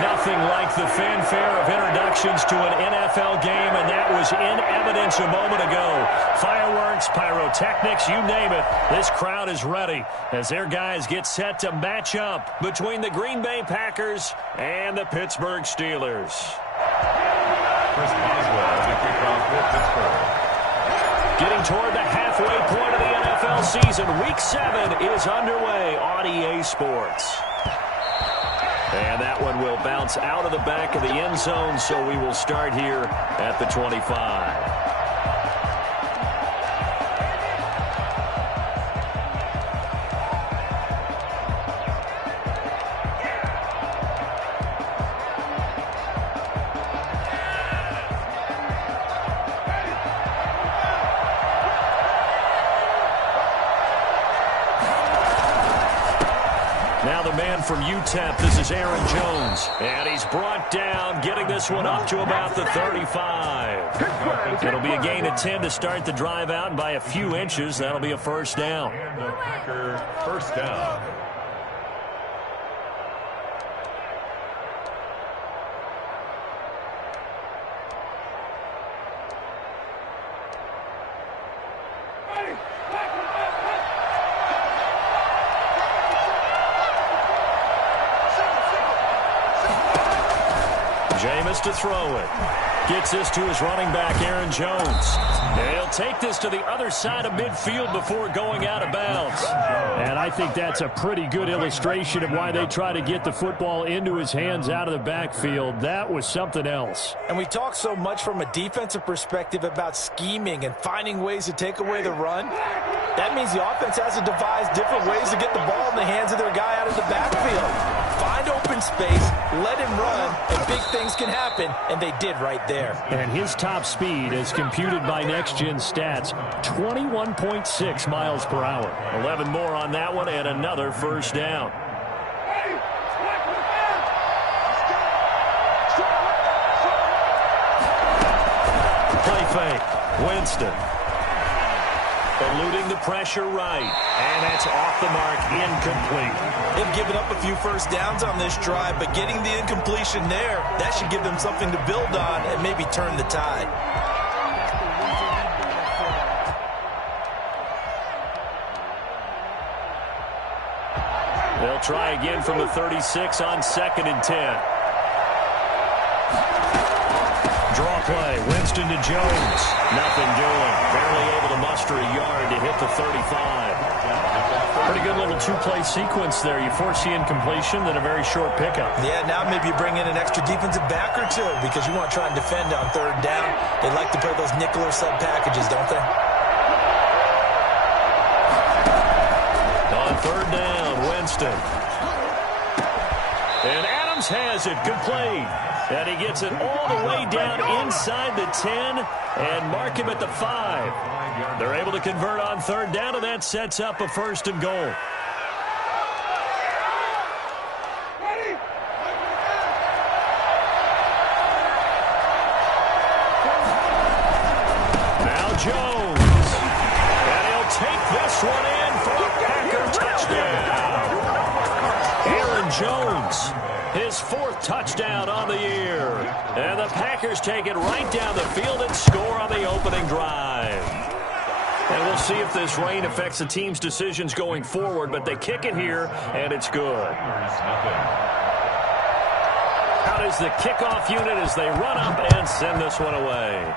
Nothing like the fanfare of introductions to an NFL game, and that was in evidence a moment ago. Fireworks, pyrotechnics, you name it. This crowd is ready as their guys get set to match up between the Green Bay Packers and the Pittsburgh Steelers. Chris Boswell, the kickoff with Pittsburgh. Getting toward the halfway point of the NFL season, Week 7 is underway on EA Sports. And that one will bounce out of the back of the end zone, so we will start here at the 25. From UTEP, this is Aaron Jones, and he's brought down, getting this one up to about the 35. It'll be a gain of 10 to start the drive out, and by a few inches, that'll be a first down. And the Packer first down. Jameis to throw it. Gets this to his running back, Aaron Jones. And he'll take this to the other side of midfield before going out of bounds. And I think that's a pretty good illustration of why they try to get the football into his hands out of the backfield. That was something else. And we talk so much from a defensive perspective about scheming and finding ways to take away the run. That means the offense has to devise different ways to get the ball in the hands of their guy out of the backfield. Find open space, let him run, and big things can happen, and they did right there. And his top speed, as computed by Next Gen Stats, 21.6 miles per hour. 11 more on that one, and another first down. Play fake. Winston. Eluding the pressure right. And that's off the mark, incomplete. They've given up a few first downs on this drive, but getting the incompletion there, that should give them something to build on and maybe turn the tide. They'll try again from the 36 on 2nd and 10. Draw play, Winston to Jones. Nothing doing. Barely able to muster a yard to hit the 35. Pretty good little two-play sequence there. You force the incompletion, then a very short pickup. Yeah, now maybe you bring in an extra defensive back or two because you want to try and defend on 3rd down. They like to play those nickel or sub packages, don't they? On 3rd down, Winston. And Adams has it complete. And he gets it all the way down inside the 10 and mark him at the 5. They're able to convert on 3rd down, and that sets up a 1st and goal. Now Jones. And he'll take this one in for a Packer touchdown. Aaron Jones. His 4th touchdown on the year. And the Packers take it right down the field and score on the opening drive. And we'll see if this rain affects the team's decisions going forward, but they kick it here, and it's good. Out is the kickoff unit as they run up and send this one away.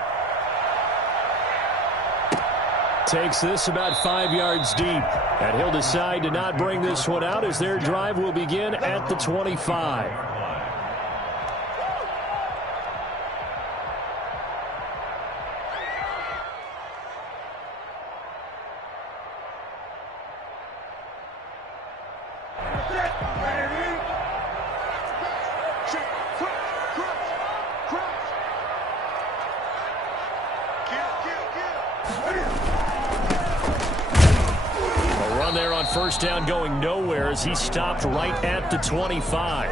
Takes this about 5 yards deep. And he'll decide to not bring this one out as their drive will begin at the 25. First down going nowhere as he stopped right at the 25.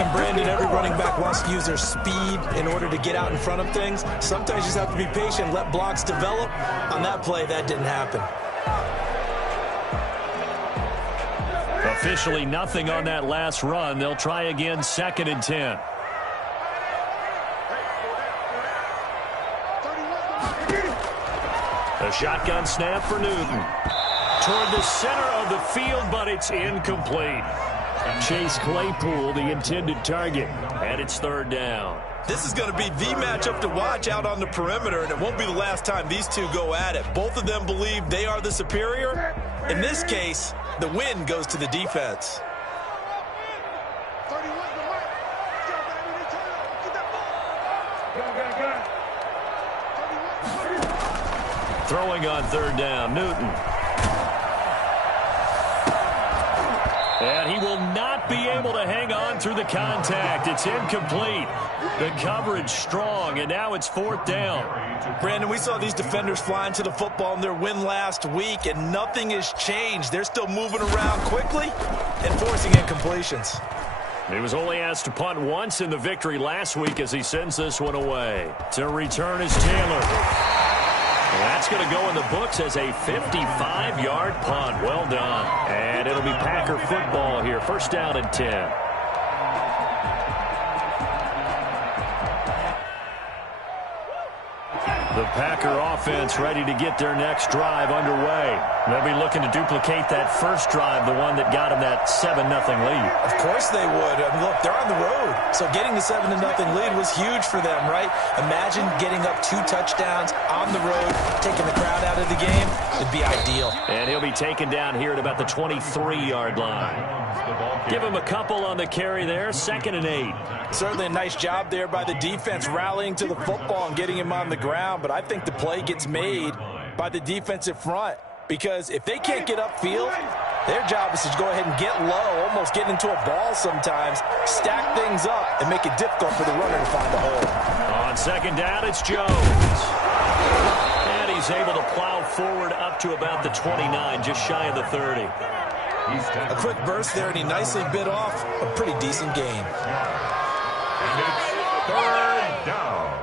And Brandon, every running back wants to use their speed in order to get out in front of things. Sometimes you just have to be patient, let blocks develop. On that play, that didn't happen. A Officially nothing on that last run. They'll try again 2nd and 10. A shotgun snap for Newton. Toward the center of the field, but it's incomplete. Chase Claypool, the intended target, and it's 3rd down. This is going to be the matchup to watch out on the perimeter, and it won't be the last time these two go at it. Both of them believe they are the superior. In this case, the win goes to the defense. Throwing on 3rd down, Newton. And he will not be able to hang on through the contact. It's incomplete. The coverage strong, and now it's 4th down. Brandon, we saw these defenders flying to the football in their win last week, and nothing has changed. They're still moving around quickly and forcing incompletions. He was only asked to punt once in the victory last week as he sends this one away. To return is Taylor. That's going to go in the books as a 55-yard punt. Well done. And it'll be Packer football here. 1st down and 10. The Packer offense ready to get their next drive underway. They'll be looking to duplicate that first drive, the one that got them that 7-0 lead. Of course they would. I mean, look, they're on the road. So getting the 7-0 lead was huge for them, right? Imagine getting up 2 touchdowns on the road, taking the crowd out of the game. It'd be ideal. And he'll be taken down here at about the 23-yard line. Give him a couple on the carry there. 2nd and 8. Certainly a nice job there by the defense rallying to the football and getting him on the ground. But I think the play gets made by the defensive front, because if they can't get upfield, their job is to go ahead and get low, almost get into a ball sometimes, stack things up, and make it difficult for the runner to find a hole. On 2nd down, it's Jones. And he's able to plow forward up to about the 29, just shy of the 30. A quick burst there, and he nicely bit off a pretty decent gain. And it's 3rd down.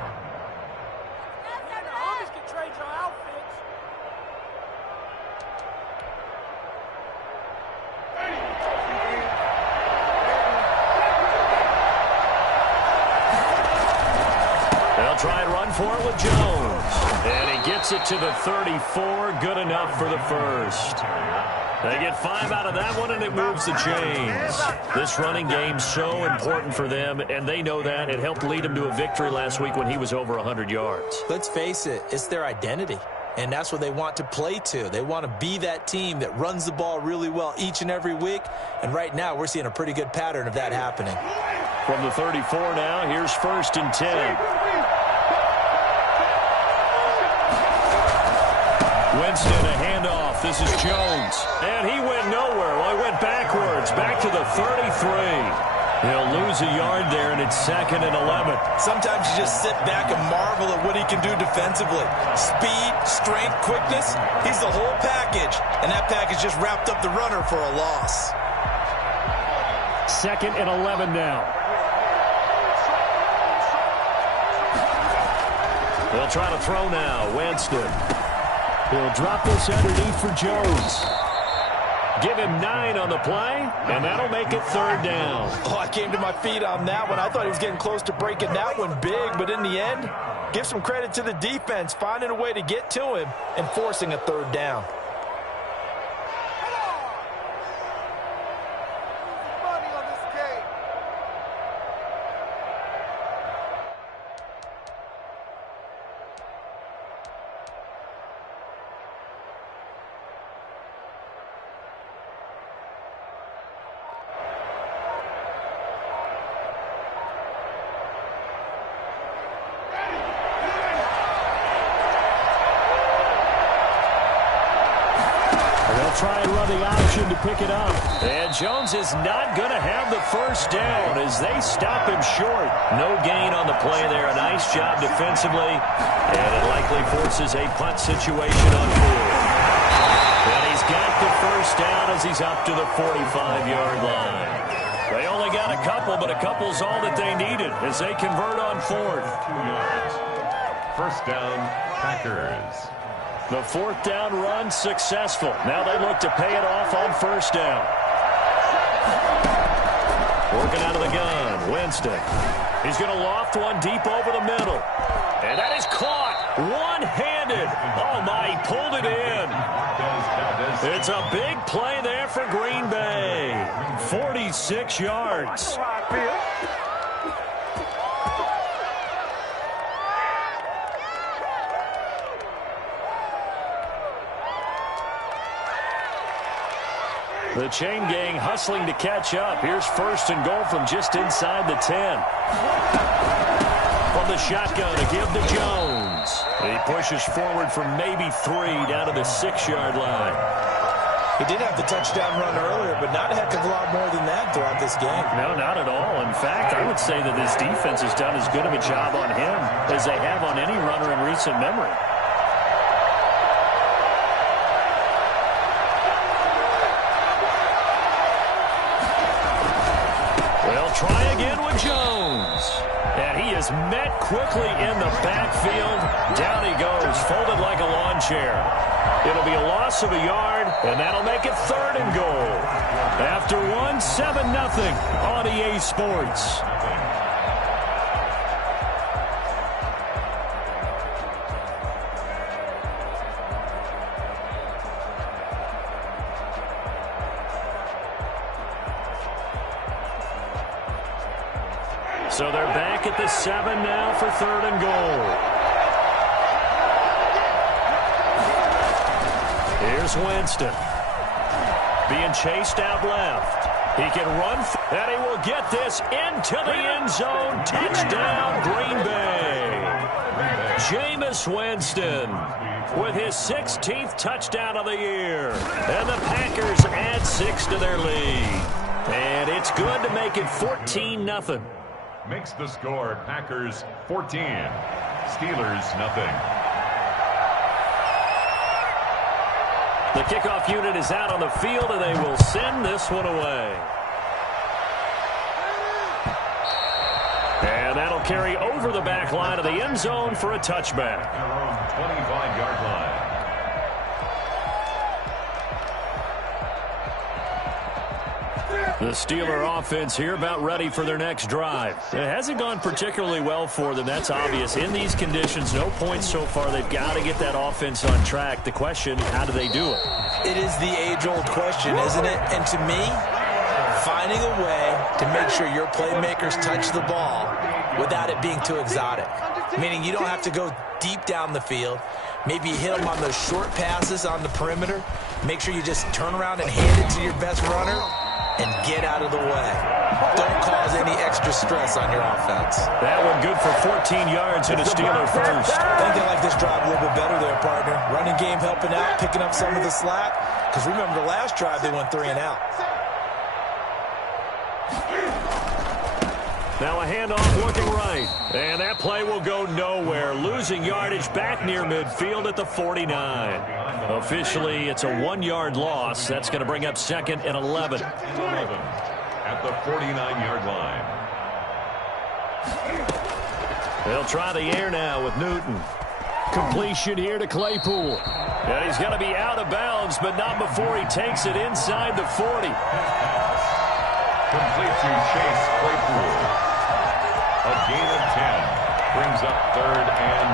They'll try and run for it with Jones. And he gets it to the 34. Good enough for the first. They get 5 out of that one, and it moves the chains. This running game's so important for them, and they know that. It helped lead them to a victory last week when he was over 100 yards. Let's face it, it's their identity, and that's what they want to play to. They want to be that team that runs the ball really well each and every week, and right now we're seeing a pretty good pattern of that happening. From the 34 now, here's 1st and 10. Winston, a handoff. This is Jones. And he went nowhere. Well, he went backwards, back to the 33. He'll lose a yard there, and it's 2nd and 11. Sometimes you just sit back and marvel at what he can do defensively. Speed, strength, quickness. He's the whole package, and that package just wrapped up the runner for a loss. 2nd and 11 now. They'll try to throw now. Winston. He'll drop this underneath for Jones. Give him 9 on the play, and that'll make it 3rd down. Oh, I came to my feet on that one. I thought he was getting close to breaking that one big, but in the end, give some credit to the defense, finding a way to get to him and forcing a 3rd down. Try and run the option to pick it up. And Jones is not going to have the first down as they stop him short. No gain on the play there. A nice job defensively. And it likely forces a punt situation on 4th. And he's got the first down as he's up to the 45-yard line. They only got a couple, but a couple's all that they needed as they convert on 4th. 2 yards. 1st down, Packers. The 4th down run successful. Now they look to pay it off on 1st down. Working out of the gun, Winston. He's going to loft one deep over the middle. And that is caught one-handed. Oh, my, he pulled it in. It's a big play there for Green Bay. 46 yards. The chain gang hustling to catch up. Here's first and goal from just inside the 10. From the shotgun, a give to Jones. He pushes forward from maybe 3 down to the 6-yard line. He did have the touchdown run earlier, but not a heck of a lot more than that throughout this game. No, not at all. In fact, I would say that this defense has done as good of a job on him as they have on any runner in recent memory. They'll try again with Jones. And he is met quickly in the backfield. Down he goes, folded like a lawn chair. It'll be a loss of a yard, and that'll make it 3rd and goal. After 7-0 on EA Sports. So they're back at the 7 now for 3rd and goal. Here's Winston. Being chased out left. He can run, and he will get this into the end zone. Touchdown, Green Bay. Jameis Winston with his 16th touchdown of the year. And the Packers add 6 to their lead. And it's good to make it 14-0. Makes the score Packers 14, Steelers nothing. The kickoff unit is out on the field, and they will send this one away. And that'll carry over the back line of the end zone for a touchback. Their own 25-yard line. The Steeler offense here about ready for their next drive. It hasn't gone particularly well for them. That's obvious. In these conditions, no points so far. They've got to get that offense on track. The question, how do they do it? It is the age-old question, isn't it? And to me, finding a way to make sure your playmakers touch the ball without it being too exotic. Meaning you don't have to go deep down the field. Maybe you hit them on those short passes on the perimeter. Make sure you just turn around and hand it to your best runner and get out of the way. Don't cause any extra stress on your offense. That one good for 14 yards and a Steeler first. I think they like this drive a little bit better there, partner. Running game helping out, picking up some of the slack. Because remember, the last drive they went 3 and out. Now a handoff looking right. And that play will go nowhere. Losing yardage back near midfield at the 49. Officially, it's a 1-yard loss. That's going to bring up 2nd and 11. At the 49-yard line. They'll try the air now with Newton. Completion here to Claypool. And he's going to be out of bounds, but not before he takes it inside the 40. Complete to Chase Claypool. A gain of 10. Brings up 3rd and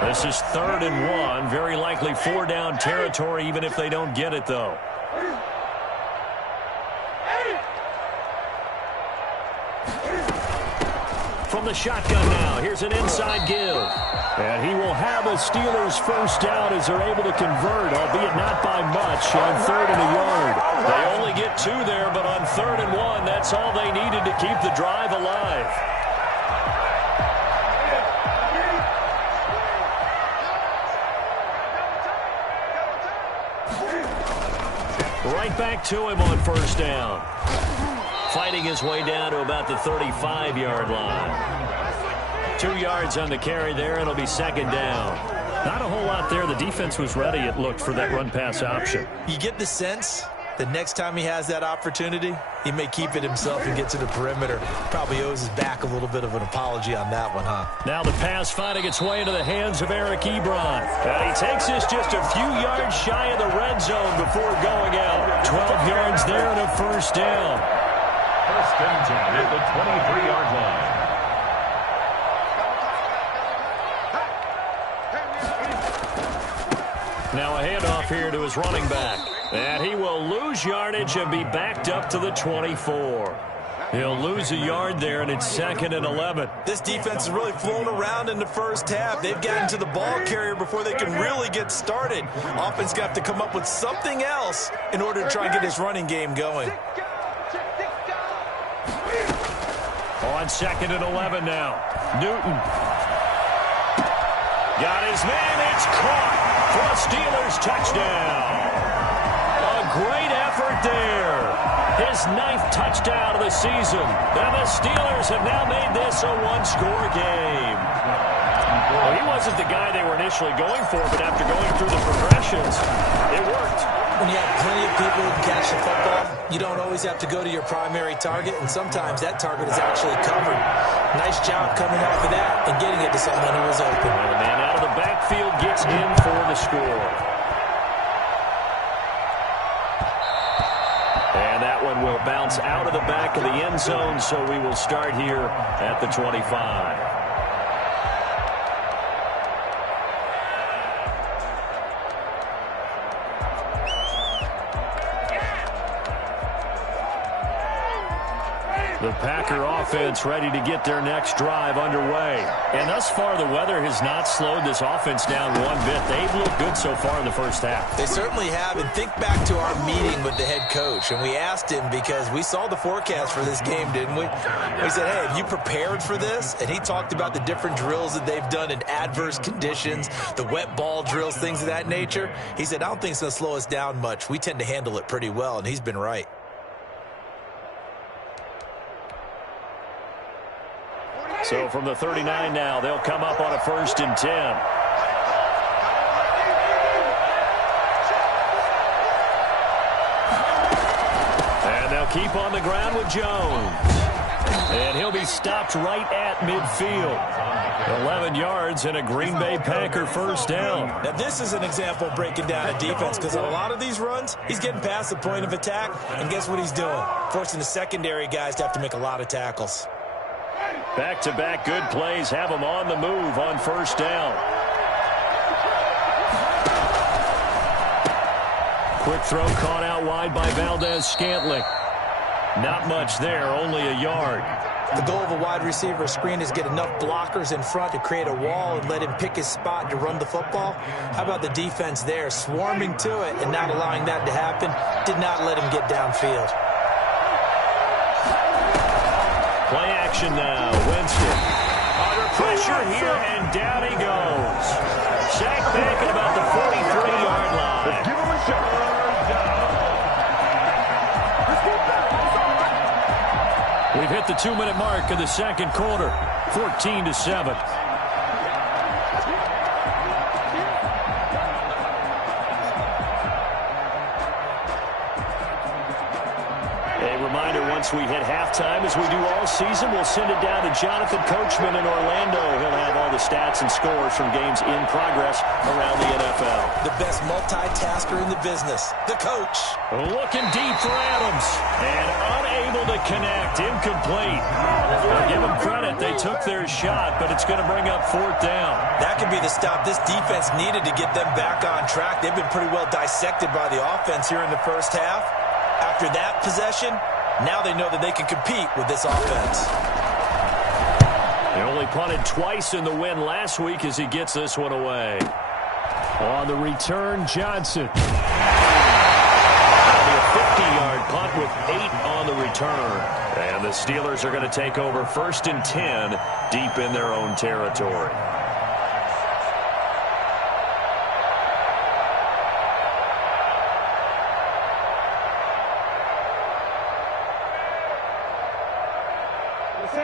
1. This is 3rd and 1. Very likely 4-down territory, even if they don't get it, though. From the shotgun now, here's an inside give. And he will have a Steelers first down as they're able to convert, albeit not by much, on 3rd and a yard. They only get 2 there, but on 3rd and 1, that's all they needed to keep the drive alive. Right back to him on first down. Fighting his way down to about the 35-yard line. 2 yards on the carry there, and it'll be 2nd down. Not a whole lot there. The defense was ready, it looked, for that run-pass option. You get the sense that next time he has that opportunity, he may keep it himself and get to the perimeter. Probably owes his back a little bit of an apology on that one, huh? Now the pass finding its way into the hands of Eric Ebron. And he takes this just a few yards shy of the red zone before going out. 12 yards there and a first down. First and 10 at the 23-yard line. Now a handoff here to his running back. And he will lose yardage and be backed up to the 24. He'll lose a yard there, and it's 2nd and 11. This defense has really flown around in the first half. They've gotten to the ball carrier before they can really get started. Offense got to come up with something else in order to try and get his running game going. On 2nd and 11 now. Newton. Got his man. It's caught for a Steelers touchdown. A great effort there. His 9th touchdown of the season. And the Steelers have now made this a one-score game. Well, he wasn't the guy they were initially going for, but after going through the progressions, it worked. When you have plenty of people who can catch the football, you don't always have to go to your primary target, and sometimes that target is actually covered. Nice job coming off of that and getting it to someone who was open. And the man out of the backfield gets in for the score. And that one will bounce out of the back of the end zone, so we will start here at the 25. The Packer offense ready to get their next drive underway. And thus far, the weather has not slowed this offense down one bit. They've looked good so far in the first half. They certainly have. And think back to our meeting with the head coach. And we asked him, because we saw the forecast for this game, didn't we? We said, hey, have you prepared for this? And he talked about the different drills that they've done in adverse conditions, the wet ball drills, things of that nature. He said, I don't think it's going to slow us down much. We tend to handle it pretty well. And he's been right. So from the 39 now, they'll come up on a 1st and 10. And they'll keep on the ground with Jones. And he'll be stopped right at midfield. 11 yards and a Green Bay Packer first down. Now, this is an example of breaking down a defense, because on a lot of these runs, he's getting past the point of attack, and guess what he's doing? Forcing the secondary guys to have to make a lot of tackles. Back-to-back good plays have them on the move on first down. Quick throw caught out wide by Valdez-Scantling. Not much there, only a yard. The goal of a wide receiver screen is get enough blockers in front to create a wall and let him pick his spot to run the football. How about the defense there, swarming to it and not allowing that to happen? Did not let him get downfield. Play action now. Winston under pressure here, and down he goes. Sacked back at about the 43-yard line. Give him a shot. We've hit the 2-minute mark of the second quarter. 14-7. Once we hit halftime, as we do all season, we'll send it down to Jonathan Coachman in Orlando. He'll have all the stats and scores from games in progress around the NFL. The best multitasker in the business, the coach. Looking deep for Adams, and unable to connect, incomplete. Well, give them credit, they took their shot, but it's going to bring up 4th down. That could be the stop this defense needed to get them back on track. They've been pretty well dissected by the offense here in the first half. After that possession, now they know that they can compete with this offense. They only punted twice in the win last week as he gets this one away. On the return, Johnson. That'll be a 50-yard punt with 8 on the return. And the Steelers are going to take over 1st and 10 deep in their own territory.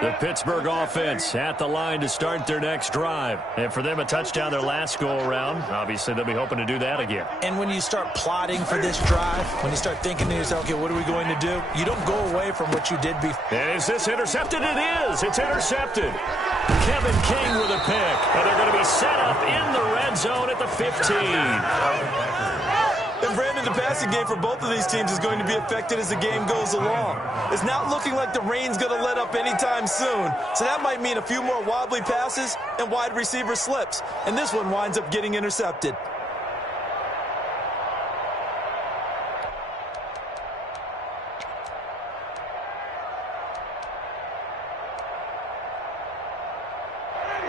The Pittsburgh offense at the line to start their next drive. And for them, a touchdown their last go-around. Obviously, they'll be hoping to do that again. And when you start plotting for this drive, when you start thinking to yourself, okay, what are we going to do? You don't go away from what you did before. Is this intercepted? It is. It's intercepted. Kevin King with a pick. And they're going to be set up in the red zone at the 15. And Brandon, in the passing game for both of these teams is going to be affected as the game goes along. It's not looking like the rain's going to let up anytime soon, so that might mean a few more wobbly passes and wide receiver slips, and this one winds up getting intercepted.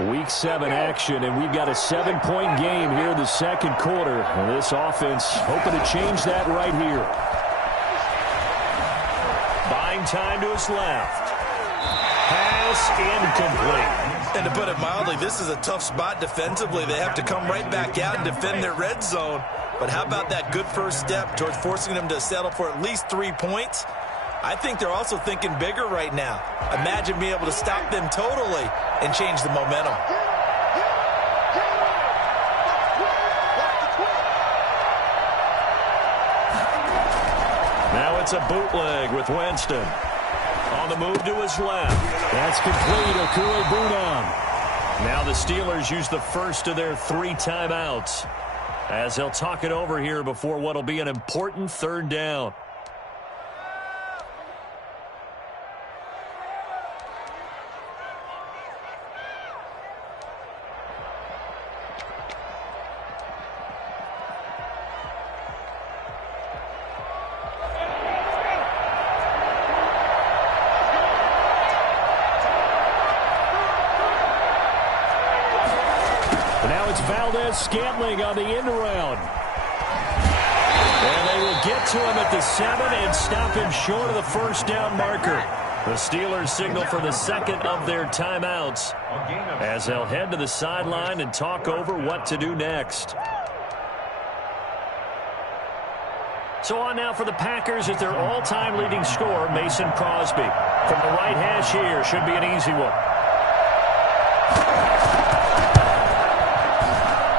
Week 7 action, and we've got a 7-point game here in the second quarter. And this offense hoping to change that right here. Buying time to his left. Pass incomplete. And to put it mildly, this is a tough spot defensively. They have to come right back out and defend their red zone. But how about that good first step towards forcing them to settle for at least 3 points? I think they're also thinking bigger right now. Imagine being able to stop them totally and change the momentum. Now it's a bootleg with Winston. On the move to his left. That's complete. Okui-Bunam. Now the Steelers use the first of their 3 timeouts as they'll talk it over here before what will be an important third down. Scantling on the end around. And they will get to him at the 7 and stop him short of the first down marker. The Steelers signal for the second of their timeouts as they'll head to the sideline and talk over what to do next. So on now for the Packers at their all-time leading scorer, Mason Crosby. From the right hash here, should be an easy one.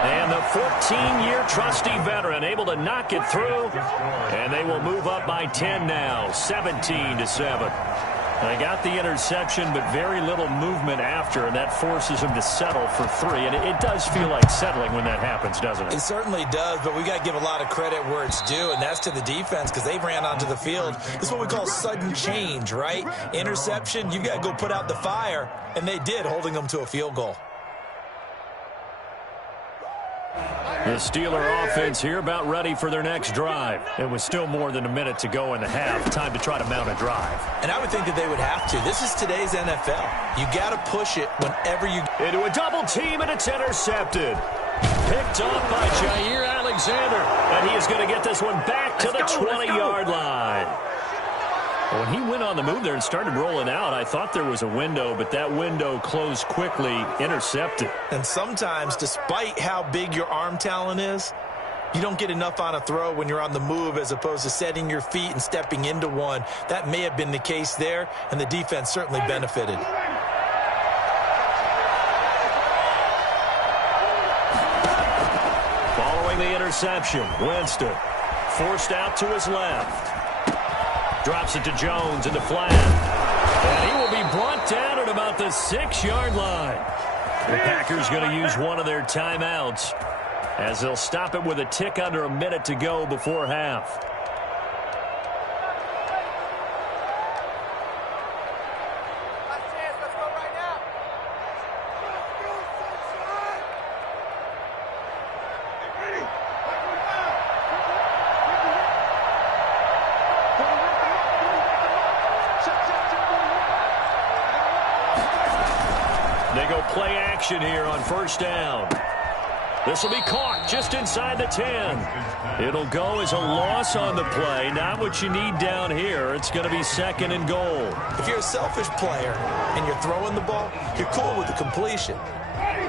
And the 14-year trusty veteran able to knock it through. And they will move up by 10 now, 17-7. They got the interception, but very little movement after, and that forces them to settle for 3. And it does feel like settling when that happens, doesn't it? It certainly does, but we got to give a lot of credit where it's due, and that's to the defense because they ran onto the field. This is what we call sudden change, right? Interception, you got to go put out the fire, and they did, holding them to a field goal. The Steeler offense here about ready for their next drive. It was still more than a minute to go in the half. Time to try to mount a drive. And I would think that they would have to. This is today's NFL. You got to push it whenever you... Into a double team, and it's intercepted. Picked off by Jair Alexander. And he is going to get this one back to the 20-yard line. When he went on the move there and started rolling out, I thought there was a window, but that window closed quickly, intercepted. And sometimes, despite how big your arm talent is, you don't get enough on a throw when you're on the move as opposed to setting your feet and stepping into one. That may have been the case there, and the defense certainly benefited. Following the interception, Winston forced out to his left. Drops it to Jones in the flat. And he will be brought down at about the 6-yard line. The Packers going to use one of their timeouts as they'll stop it with a tick under a minute to go before half. Play action here on first down. This will be caught just inside the 10. It'll go as a loss on the play. Not what you need down here. It's going to be second and goal. If you're a selfish player and you're throwing the ball, you're cool with the completion.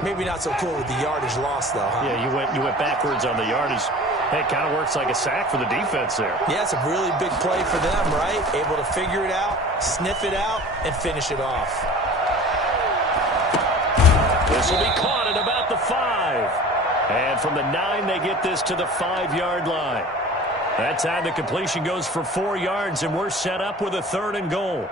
Maybe not so cool with the yardage loss, though, huh? Yeah, you went backwards on the yardage. Hey, it kind of works like a sack for the defense there. Yeah, it's a really big play for them, right? Able to figure it out, sniff it out, and finish it off. This will be caught at about the 5. And from the 9, they get this to the 5-yard line. That time the completion goes for 4 yards, and we're set up with a 3rd and goal.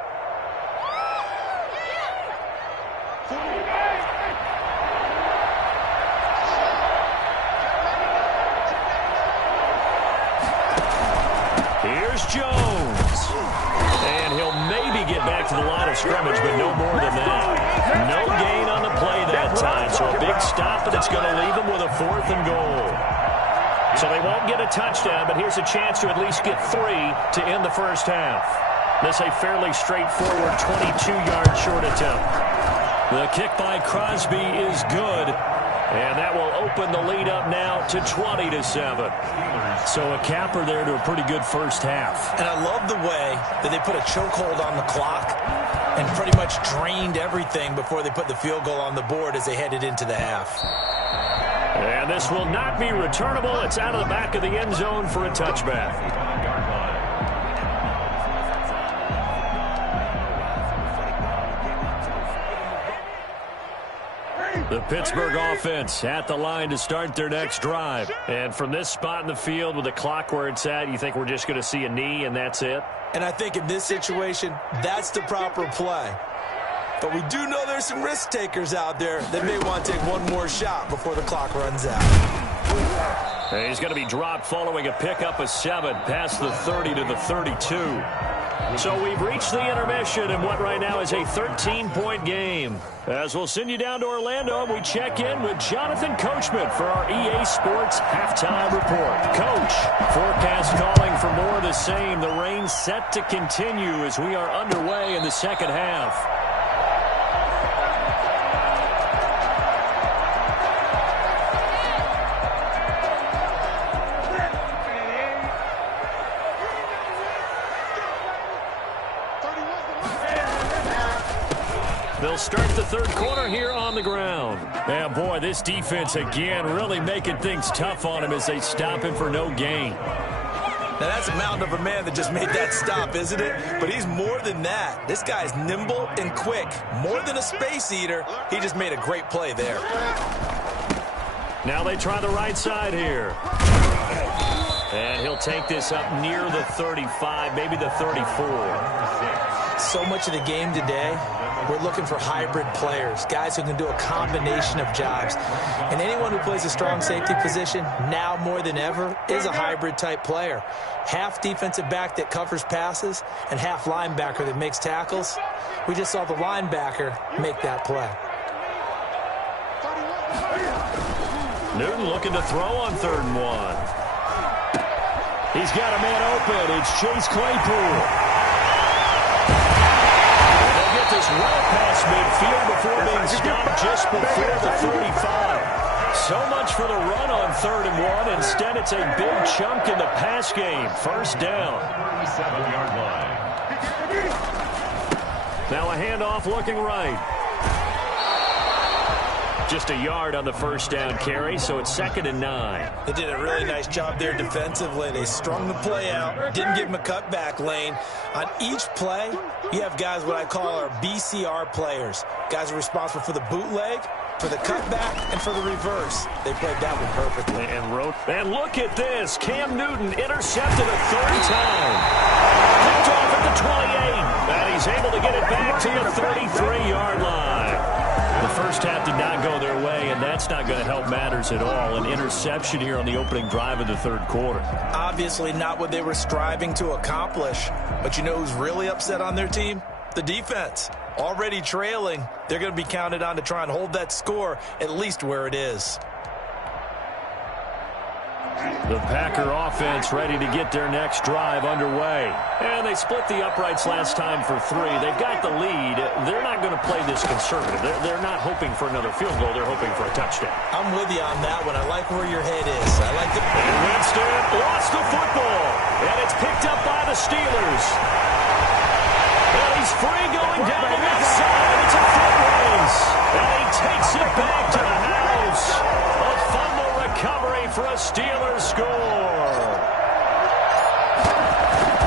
Here's Jones. And he'll maybe get back to the line of scrimmage, but no more than that. No gain on the play that time, so a big stop, and it's going to leave them with a 4th and goal. So they won't get a touchdown, but here's a chance to at least get 3 to end the first half. This a fairly straightforward 22-yard short attempt. The kick by Crosby is good, and that will open the lead up now to 20-7. So a capper there to a pretty good first half. And I love the way that they put a chokehold on the clock and pretty much drained everything before they put the field goal on the board as they headed into the half. And this will not be returnable. It's out of the back of the end zone for a touchback. The Pittsburgh offense at the line to start their next drive. And from this spot in the field with the clock where it's at, you think we're just going to see a knee and that's it? And I think in this situation, that's the proper play. But we do know there's some risk takers out there that may want to take one more shot before the clock runs out. And he's going to be dropped following a pickup of 7 past the 30 to the 32. So we've reached the intermission in what right now is a 13-point game. As we'll send you down to Orlando, we check in with Jonathan Coachman for our EA Sports Halftime Report. Coach, forecast calling for more of the same. The rain set to continue as we are underway in the second half. They'll start the third quarter here on the ground. And boy, this defense again really making things tough on him as they stop him for no gain. Now that's a mountain of a man that just made that stop, isn't it? But he's more than that. This guy's nimble and quick. More than a space eater, he just made a great play there. Now they try the right side here. And he'll take this up near the 35, maybe the 34. So much of the game today, we're looking for hybrid players, guys who can do a combination of jobs. And anyone who plays a strong safety position, now more than ever, is a hybrid type player. Half defensive back that covers passes and half linebacker that makes tackles. We just saw the linebacker make that play. Newton looking to throw on 3rd and 1. He's got a man open. It's Chase Claypool. This well past midfield before being stopped just before the 35. So much for the run on 3rd and 1. Instead, it's a big chunk in the pass game. First down. 7-yard line. Now a handoff looking right. Just a yard on the first down carry, so it's 2nd and 9. They did a really nice job there defensively. They strung the play out, didn't give him a cutback lane. On each play, you have guys what I call our BCR players. Guys are responsible for the bootleg, for the cutback, and for the reverse. They played that one perfectly. And look at this. Cam Newton intercepted a 3rd time. Picked off at the 28. And he's able to get it back to the 33-yard line. The first half did not go their way, and that's not going to help matters at all. An interception here on the opening drive of the 3rd quarter. Obviously not what they were striving to accomplish. But you know who's really upset on their team? The defense. Already trailing, they're going to be counted on to try and hold that score at least where it is. The Packer offense ready to get their next drive underway. And they split the uprights last time for 3. They've got the lead. They're not going to play this conservative. They're not hoping for another field goal. They're hoping for a touchdown. I'm with you on that one. I like where your head is. I like the... And Winston lost the football. And it's picked up by the Steelers. And he's free going down the left side. It's a foot race. And he takes it back to the house. A fumble recovery for a Steelers score.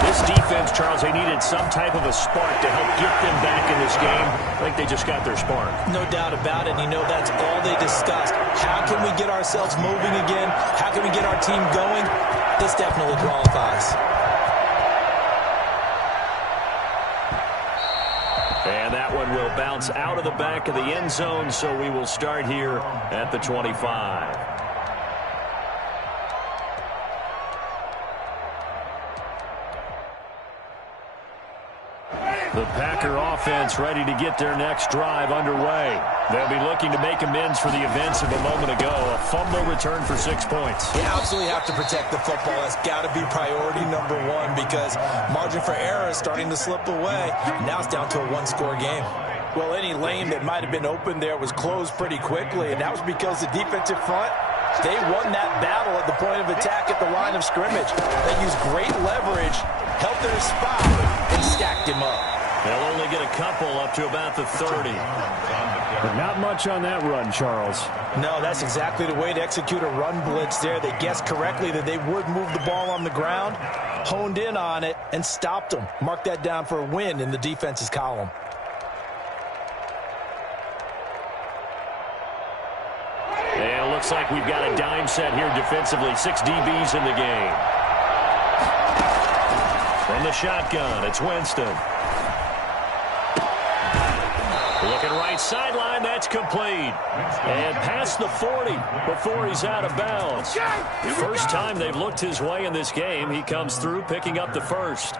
This defense, Charles, they needed some type of a spark to help get them back in this game. I think they just got their spark. No doubt about it. You know, that's all they discussed. How can we get ourselves moving again? How can we get our team going? This definitely qualifies. And that one will bounce out of the back of the end zone, so we will start here at the 25. The Packer offense ready to get their next drive underway. They'll be looking to make amends for the events of a moment ago. A fumble return for 6 points. You absolutely have to protect the football. That's got to be priority number one because margin for error is starting to slip away. Now it's down to a one-score game. Well, any lane that might have been open there was closed pretty quickly, and that was because the defensive front, they won that battle at the point of attack at the line of scrimmage. They used great leverage, held their spot, and stacked him up. They'll only get a couple up to about the 30. But not much on that run, Charles. No, that's exactly the way to execute a run blitz there. They guessed correctly that they would move the ball on the ground, honed in on it, and stopped them. Mark that down for a win in the defense's column. And it looks like we've got a dime set here defensively. 6 DBs in the game. From the shotgun, it's Winston. Looking right sideline, that's complete. And past the 40 before he's out of bounds. First time they've looked his way in this game. He comes through picking up the first.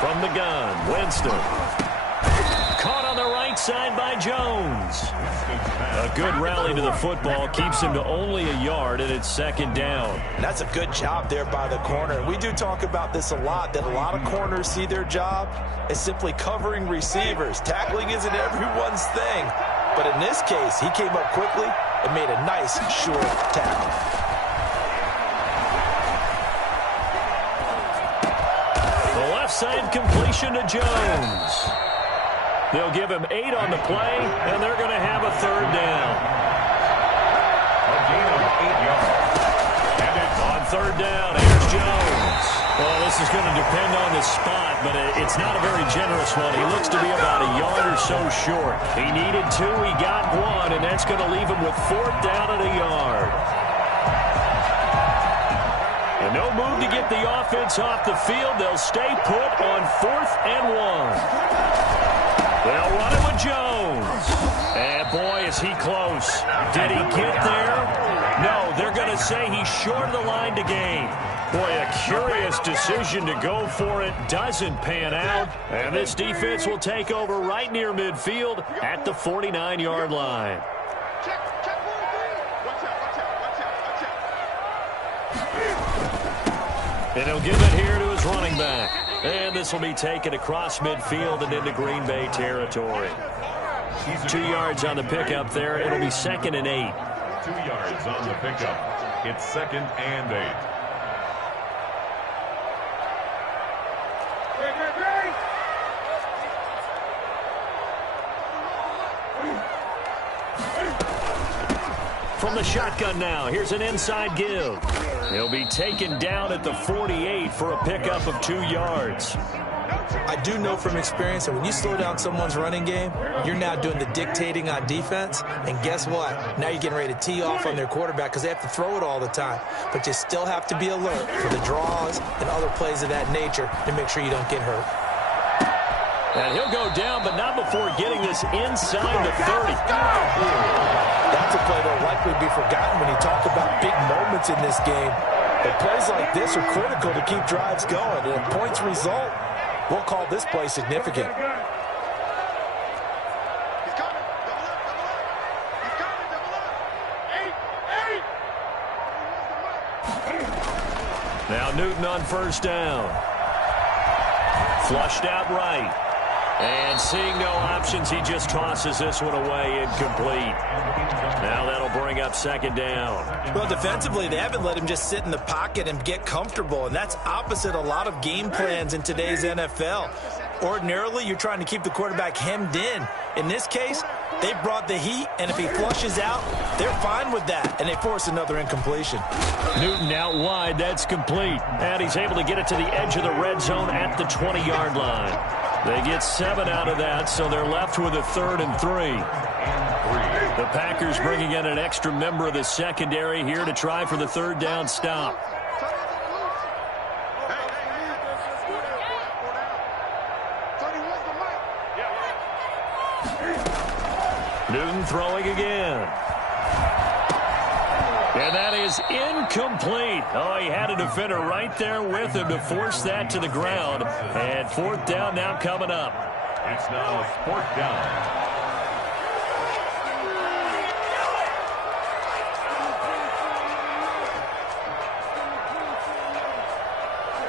From the gun, Winston. Caught on the right side by Jones. A good rally to the football keeps him to only a yard, and it's second down. That's a good job there by the corner. We do talk about this a lot, that a lot of corners see their job as simply covering receivers. Tackling isn't everyone's thing. But in this case, he came up quickly and made a nice, short tackle. The left side completion to Jones. They'll give him 8 on the play, and they're going to have a third down. A gain of 8 yards. On third down, here's Jones. Well, this is going to depend on the spot, but it's not a very generous one. He looks to be about a yard or so short. He needed 2, he got 1, and that's going to leave him with 4th down and a yard. And no move to get the offense off the field. They'll stay put on 4th and 1. They'll run it with Jones. And boy, is he close. Did he get there? No, they're going to say he's short of the line to gain. Boy, a curious decision to go for it. Doesn't pan out. And this defense will take over right near midfield at the 49-yard line. And he'll give it here to his running back. And this will be taken across midfield and into Green Bay territory. 2 yards on the pickup there. It'll be 2nd and 8. 2 yards on the pickup. It's 2nd and 8. From the shotgun now, here's an inside give. He'll be taken down at the 48 for a pickup of 2 yards. I do know from experience that when you slow down someone's running game, you're now doing the dictating on defense. And guess what? Now you're getting ready to tee off on their quarterback because they have to throw it all the time. But you still have to be alert for the draws and other plays of that nature to make sure you don't get hurt. And he'll go down, but not before getting this inside the 30. That's a play that will likely be forgotten when you talk about big moments in this game. But plays like this are critical to keep drives going. And if points result, we'll call this play significant. Now Newton on first down. Flushed out right. And seeing no options, he just tosses this one away, incomplete. Now that'll bring up 2nd down. Well, defensively, they haven't let him just sit in the pocket and get comfortable, and that's opposite a lot of game plans in today's NFL. Ordinarily, you're trying to keep the quarterback hemmed in. In this case, they brought the heat, and if he flushes out, they're fine with that, and they force another incompletion. Newton out wide, that's complete. And he's able to get it to the edge of the red zone at the 20-yard line. They get 7 out of that, so they're left with a 3rd and 3. The Packers bringing in an extra member of the secondary here to try for the 3rd down stop. Newton throwing again. And that is incomplete. Oh, he had a defender right there with him to force that to the ground. And fourth down now coming up. It's now fourth down.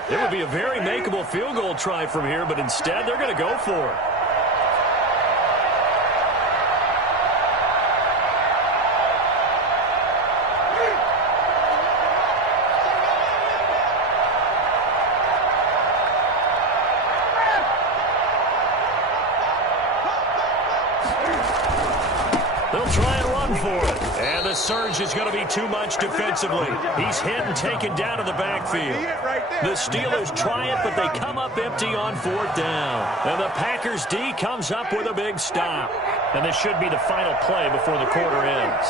It would be a very makeable field goal try from here, but instead they're going to go for it. They'll try and run for it. And the surge is going to be too much defensively. He's hit and taken down to the backfield. The Steelers try it, but they come up empty on fourth down. And the Packers D comes up with a big stop. And this should be the final play before the quarter ends.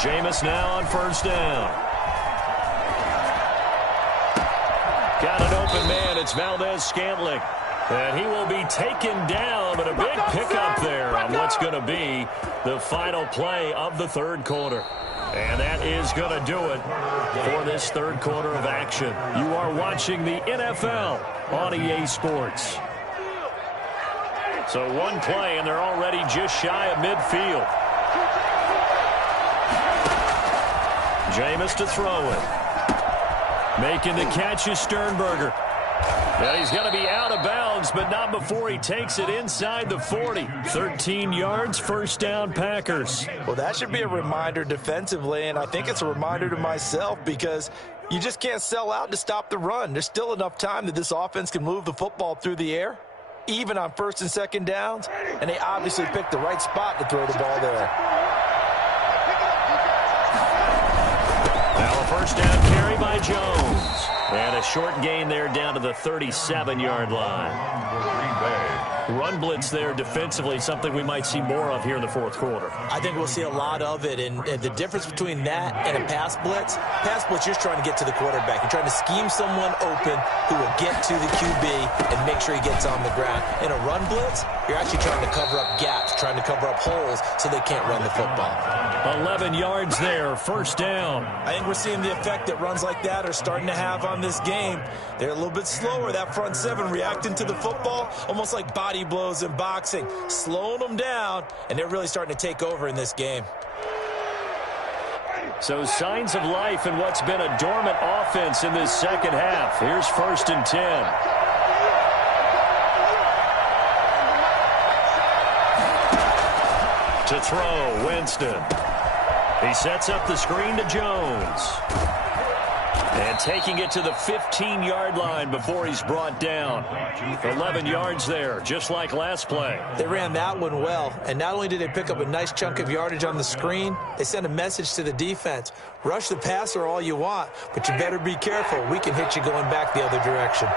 Jameis now on first down. Got an open man. It's Valdez-Scantling. And he will be taken down, but a big pickup there on what's going to be the final play of the third quarter. And that is going to do it for this third quarter of action. You are watching the NFL on EA Sports. So one play, and they're already just shy of midfield. Jameis to throw it. Making the catch is Sternberger. And he's going to be out of bounds, but not before he takes it inside the 40. 13 yards, first down, Packers. Well, that should be a reminder defensively, and I think it's a reminder to myself because you just can't sell out to stop the run. There's still enough time that this offense can move the football through the air, even on first and second downs, and they obviously picked the right spot to throw the ball there. Now a first down carry by Jones. And a short gain there down to the 37-yard line. Run blitz there defensively, something we might see more of here in the fourth quarter. I think we'll see a lot of it, and the difference between that and a pass blitz, you're trying to get to the quarterback. You're trying to scheme someone open who will get to the QB and make sure he gets on the ground. In a run blitz, you're actually trying to cover up gaps, trying to cover up holes so they can't run the football. 11 yards there, first down. I think we're seeing the effect that runs like that are starting to have on this game. They're a little bit slower, that front seven, reacting to the football, almost like body blows in boxing, slowing them down, and they're really starting to take over in this game. So signs of life in what's been a dormant offense in this second half. Here's first and 10. To throw, Winston. He sets up the screen to Jones. And taking it to the 15-yard line before he's brought down. 11 yards there, just like last play. They ran that one well, and not only did they pick up a nice chunk of yardage on the screen, they sent a message to the defense. Rush the passer all you want, but you better be careful. We can hit you going back the other direction.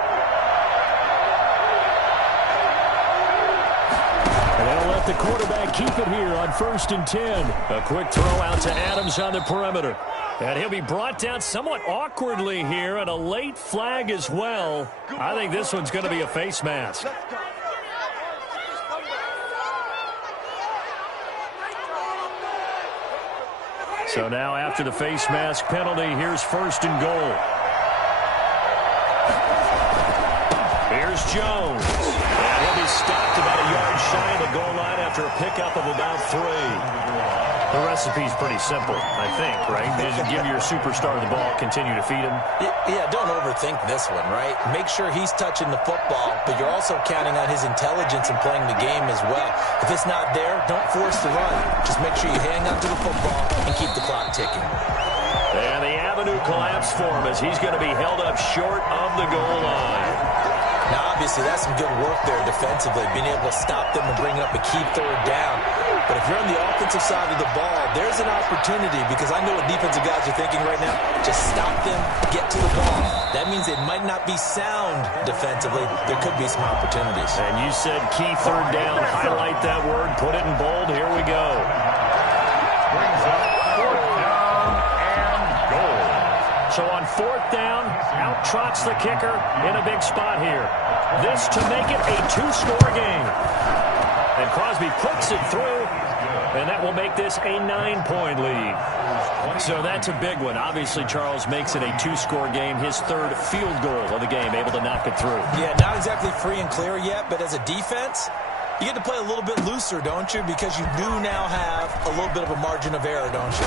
And they'll let the quarterback keep it here on first and 10. A quick throw out to Adams on the perimeter. And he'll be brought down somewhat awkwardly here, and a late flag as well. I think this one's going to be a face mask. So now after the face mask penalty, here's first and goal. Here's Jones. And he'll be stopped about a yard shy of the goal line after a pickup of about 3. The recipe's pretty simple, I think, right? Just give your superstar the ball, continue to feed him. Yeah, don't overthink this one, right? Make sure he's touching the football, but you're also counting on his intelligence and playing the game as well. If it's not there, don't force the run. Just make sure you hang on to the football and keep the clock ticking. And the avenue collapsed for him as he's going to be held up short of the goal line. Now, obviously, that's some good work there defensively, being able to stop them and bring up a key third down. But if you're on the offensive side of the ball, there's an opportunity, because I know what defensive guys are thinking right now. Just stop them, get to the ball. That means it might not be sound defensively. There could be some opportunities. And you said key third down. Highlight that word. Put it in bold. Here we go. Brings up fourth down and goal. So on 4th down, out trots the kicker in a big spot here. This to make it a 2-score game. And Crosby puts it through, and that will make this a 9-point lead. So that's a big one. Obviously, Charles makes it a 2-score game. His 3rd field goal of the game, able to knock it through. Yeah, not exactly free and clear yet, but as a defense, you get to play a little bit looser, don't you? Because you do now have a little bit of a margin of error, don't you?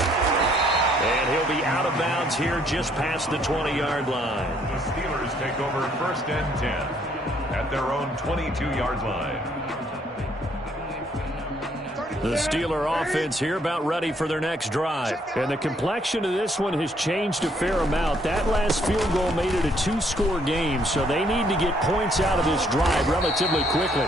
And he'll be out of bounds here just past the 20-yard line. The Steelers take over 1st and 10 at their own 22-yard line. The Steeler offense here about ready for their next drive. And the complexion of this one has changed a fair amount. That last field goal made it a 2-score game, so they need to get points out of this drive relatively quickly.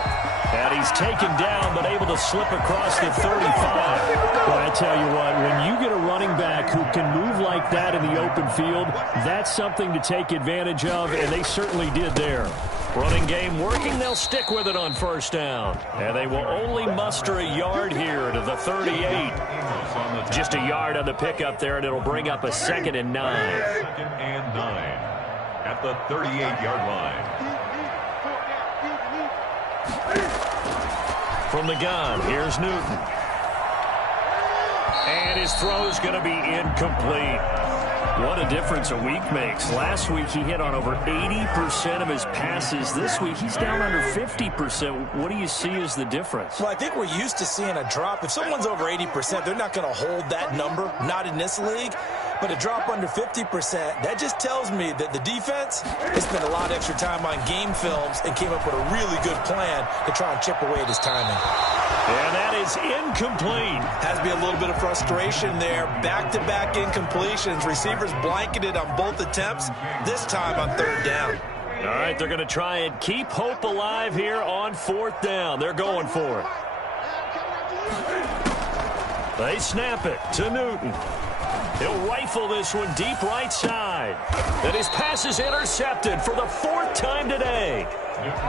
And he's taken down, but able to slip across the 35. Well, I tell you what, when you get a running back who can move like that in the open field, that's something to take advantage of, and they certainly did there. Running game working, they'll stick with it on 1st down. And they will only muster a yard here to the 38. Just a yard on the pickup there, and it'll bring up a 2nd and 9. 2nd and 9 at the 38-yard line. From the gun, here's Newton. And his throw's going to be incomplete. What a difference a week makes. Last week he hit on over 80% of his passes. This week he's down under 50%. What do you see as the difference? Well, I think we're used to seeing a drop. If someone's over 80%, they're not going to hold that number, not in this league. But a drop under 50%, that just tells me that the defense has spent a lot of extra time on game films and came up with a really good plan to try and chip away at his timing. And that is incomplete. Has to be a little bit of frustration there. Back-to-back incompletions. Receivers blanketed on both attempts, this time on 3rd down. All right, they're going to try and keep hope alive here on 4th down. They're going for it. They snap it to Newton. He'll rifle this one deep right side. And his pass is intercepted for the 4th time today.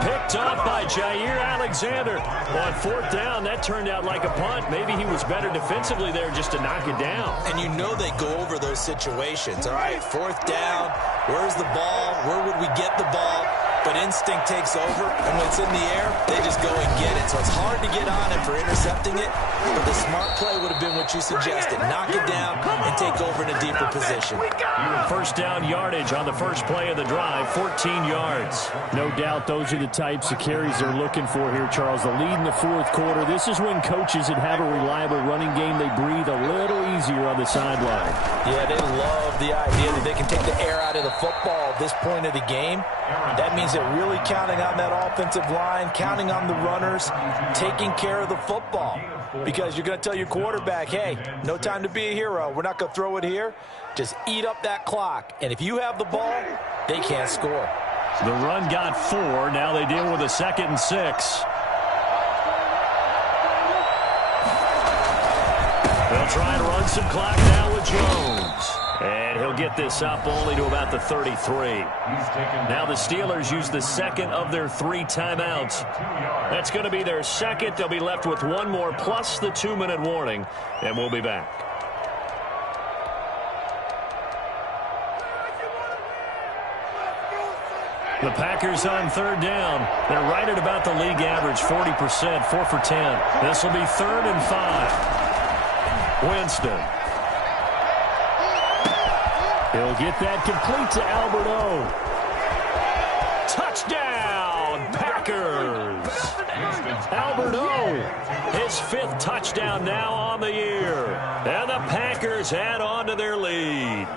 Picked up by Jair Alexander. On 4th down, that turned out like a punt. Maybe he was better defensively there just to knock it down. And you know they go over those situations, all right? 4th down, where's the ball? Where would we get the ball? But instinct takes over, and when it's in the air, they just go and get it. So it's hard to get on him for intercepting it, but the smart play would have been what you suggested. Knock it down and take over in a deeper position. 1st down yardage on the first play of the drive, 14 yards. No doubt those are the types of carries they're looking for here, Charles. The lead in the 4th quarter. This is when coaches that have a reliable running game, they breathe a little easier on the sideline. Yeah, they love the idea that they can take the air out of the football at this point of the game. That means they're really counting on that offensive line, counting on the runners, taking care of the football. Because you're going to tell your quarterback, hey, no time to be a hero. We're not going to throw it here. Just eat up that clock. And if you have the ball, they can't score. The run got 4. Now they deal with a 2nd and 6. They'll try and run some clock now with Jones. And he'll get this up only to about the 33. Now the Steelers use the 2nd of their 3 timeouts. That's going to be their 2nd. They'll be left with 1 more plus the 2-minute warning. And we'll be back. The Packers on 3rd down. They're right at about the league average, 40%, 4 for 10. This will be 3rd and 5. Winston. He'll get that complete to Albert O. Touchdown, Packers. Albert O, his 5th touchdown now on the year. And the Packers add on to their lead.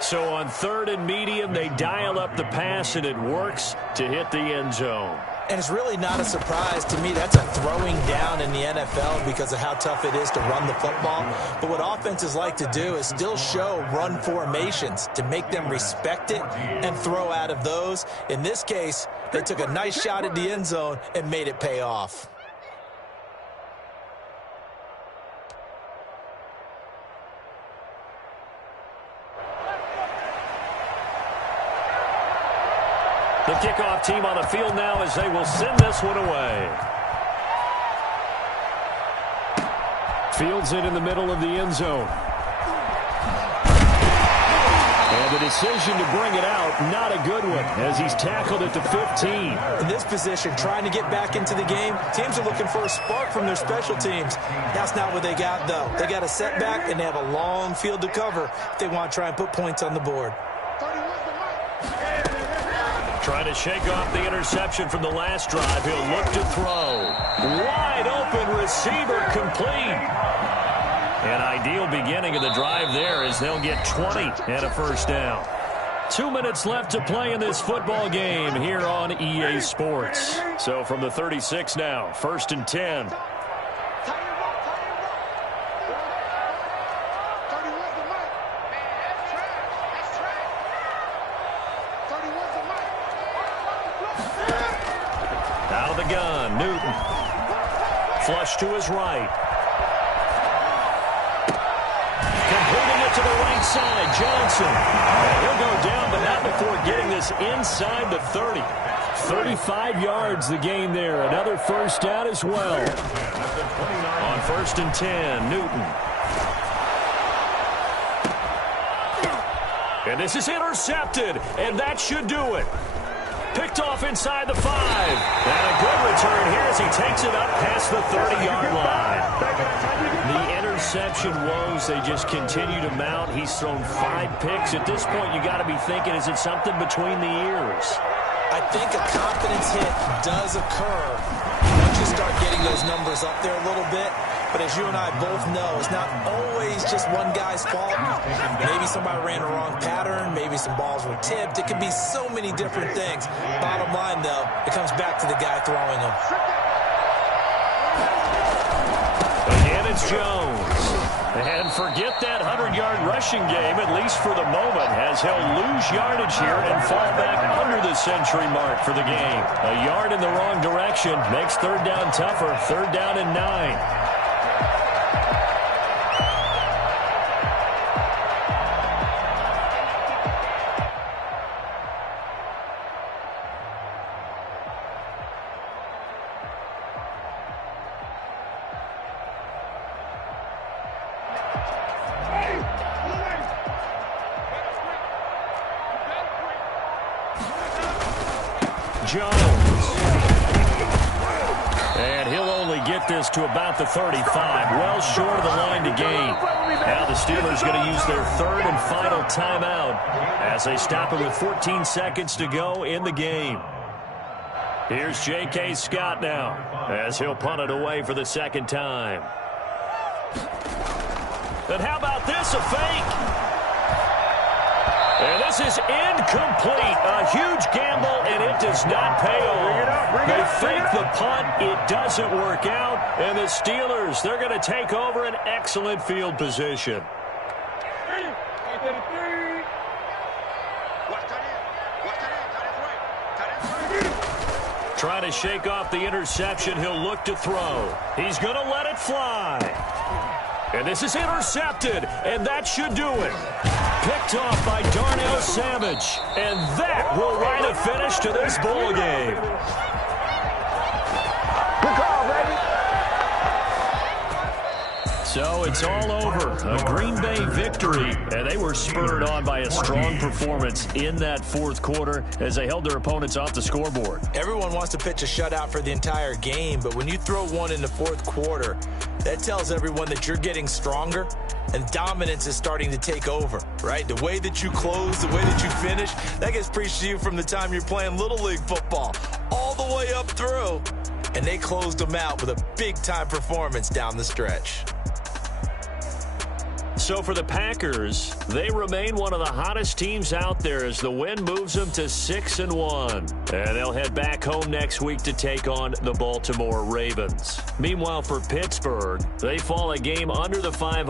So on 3rd and medium, they dial up the pass, and it works to hit the end zone. And it's really not a surprise to me. That's a throwing down in the NFL because of how tough it is to run the football. But what offenses like to do is still show run formations to make them respect it and throw out of those. In this case, they took a nice shot at the end zone and made it pay off. The kickoff team on the field now as they will send this one away. Fields it in the middle of the end zone. And the decision to bring it out, not a good one, as he's tackled at the 15. In this position, trying to get back into the game, teams are looking for a spark from their special teams. That's not what they got, though. They got a setback, and they have a long field to cover if they want to try and put points on the board. Trying to shake off the interception from the last drive. He'll look to throw. Wide open receiver complete. An ideal beginning of the drive there as they'll get 20 and a first down. 2 minutes left to play in this football game here on EA Sports. So from the 36 now, 1st and 10. Out of the gun, Newton. Flush to his right. Completing it to the right side, Johnson. And he'll go down, but not before getting this inside the 30. 35 yards the game there. Another first down as well. On 1st and 10, Newton. And this is intercepted, and that should do it. Picked off inside the 5. And a good return here as he takes it up past the 30-yard line. The interception woes, they just continue to mount. He's thrown 5 picks. At this point, you got to be thinking, is it something between the ears? I think a confidence hit does occur once you start getting those numbers up there a little bit. But as you and I both know, it's not always just one guy's fault. Maybe somebody ran a wrong pattern. Maybe some balls were tipped. It could be so many different things. Bottom line, though, it comes back to the guy throwing them. Again, it's Jones. And forget that 100-yard rushing game, at least for the moment, as he'll lose yardage here and fall back under the century mark for the game. A yard in the wrong direction makes 3rd down tougher. 3rd down and 9. Jones. And he'll only get this to about the 35. Well short of the line to gain. Now the Steelers going to use their 3rd and final timeout as they stop it with 14 seconds to go in the game. Here's J.K. Scott now as he'll punt it away for the 2nd time. And how about this, a fake? And this is incomplete. A huge gamble, and it does not pay off. They fake the punt. It doesn't work out. And the Steelers, they're going to take over an excellent field position. Trying to shake off the interception. He'll look to throw. He's going to let it fly. And this is intercepted, and that should do it. Picked off by Darnell Savage. And that will write a finish to this ball game. Good call, baby. So it's all over. A Green Bay victory, and they were spurred on by a strong performance in that 4th quarter as they held their opponents off the scoreboard. Everyone wants to pitch a shutout for the entire game, but when you throw one in the 4th quarter, that tells everyone that you're getting stronger and dominance is starting to take over, right? The way that you close, the way that you finish, that gets preached to you from the time you're playing Little League football all the way up through. And they closed them out with a big-time performance down the stretch. So for the Packers, they remain one of the hottest teams out there as the win moves them to 6-1. And they'll head back home next week to take on the Baltimore Ravens. Meanwhile, for Pittsburgh, they fall a game under the 500